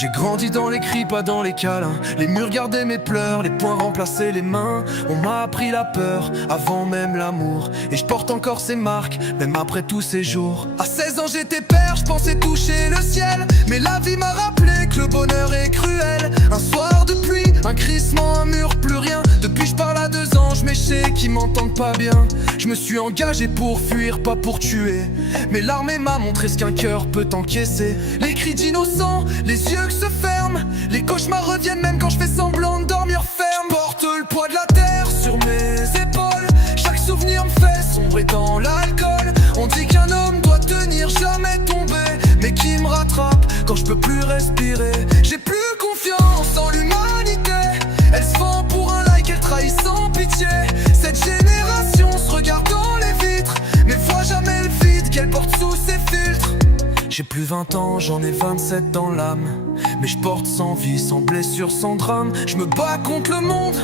J'ai grandi dans les cris, pas dans les câlins. Les murs gardaient mes pleurs, les poings remplaçaient les mains. On m'a appris la peur, avant même l'amour. Et je porte encore ces marques, même après tous ces jours. À 16 ans j'étais père, je pensais toucher le ciel. Mais la vie m'a rappelé que le bonheur est cruel. Un soir de pluie, un crissement, un mur, plus rien. Depuis je parle à 2 anges méchés qui m'entendent pas bien. Je me suis engagé pour fuir, pas pour tuer. Mais l'armée m'a montré ce qu'un cœur peut encaisser. Les cris d'innocents, les yeux que se ferment. Les cauchemars reviennent même quand je fais semblant de dormir ferme. Je porte le poids de la terre sur mes épaules. Chaque souvenir me fait sombrer dans l'alcool. On dit qu'un homme doit tenir, jamais tomber. Mais qui me rattrape quand je peux plus respirer? J'ai plus confiance en l'humanité. Elle se fend pour un like, elle trahit sans pitié. Cette génération se regarde dans les vitres, mais voit jamais le vide qu'elle porte sous ses filtres. J'ai plus 20 ans, j'en ai 27 dans l'âme. Mais je porte sans vie, sans blessure, sans drame. Je me bats contre le monde,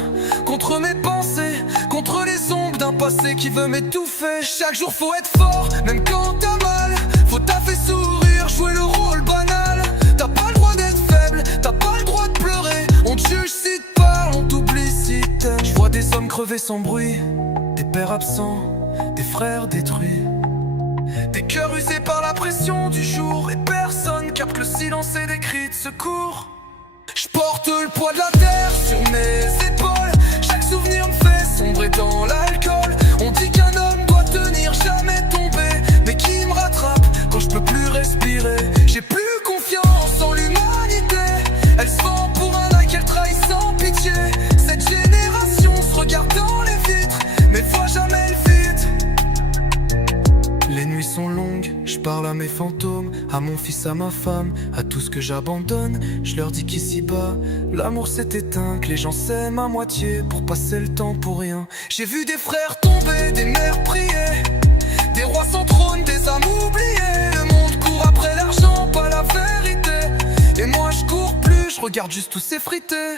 contre mes pensées, contre les ombres d'un passé qui veut m'étouffer. Chaque jour faut être fort, même quand t'as mal. Faut taffer, sourire, jouer le rôle banal. T'as pas le droit d'être faible, t'as pas le droit de pleurer. On te juge si te parle, on t'oublie si t'aimes. Je vois des hommes crever sans bruit, des pères absents, des frères détruits, des cœurs usés par la pression du jour. Et personne capte le silence et des cris de secours. Je porte le poids de la terre sur mes épaules. Chaque souvenir me fait sombrer dans l'alcool. On dit qu'un homme doit tenir, jamais tomber. Mais qui me rattrape quand je peux plus respirer? J'ai plus confiance en l'humanité. Elle se vend pour un like, elle trahit sans pitié. Cette génération se regarde dans les vitres, mais voit jamais le vide. Les nuits sont longues, je parle à mes fantômes, à mon fils, à ma femme, à tout ce que j'abandonne. Je leur dis qu'ici-bas, l'amour s'est éteint, que les gens s'aiment à moitié pour passer le temps pour rien. J'ai vu des frères tomber, des mères prier, des rois sans trône, des âmes oubliées. Le monde court après l'argent, pas la vérité. Et moi je cours plus, je regarde juste tous s'effriter.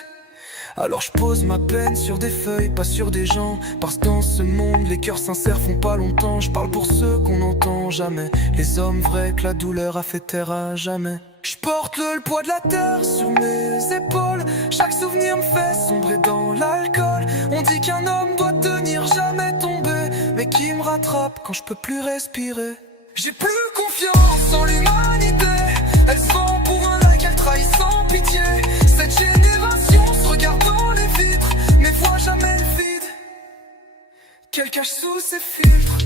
Alors je pose ma peine sur des feuilles, pas sur des gens. Parce que dans ce monde, les cœurs sincères font pas longtemps. Je parle pour ceux qu'on n'entend jamais, les hommes vrais que la douleur a fait taire à jamais. Je porte le poids de la terre sur mes épaules. Chaque souvenir me fait sombrer dans l'alcool. On dit qu'un homme doit tenir, jamais tomber. Mais qui me rattrape quand je peux plus respirer? J'ai plus confiance en l'humanité. Elle se vend pour un like, elle trahit sans pitié. Cette génération se regarde dans les vitres, mais voit jamais le vide qu'elle cache sous ses filtres.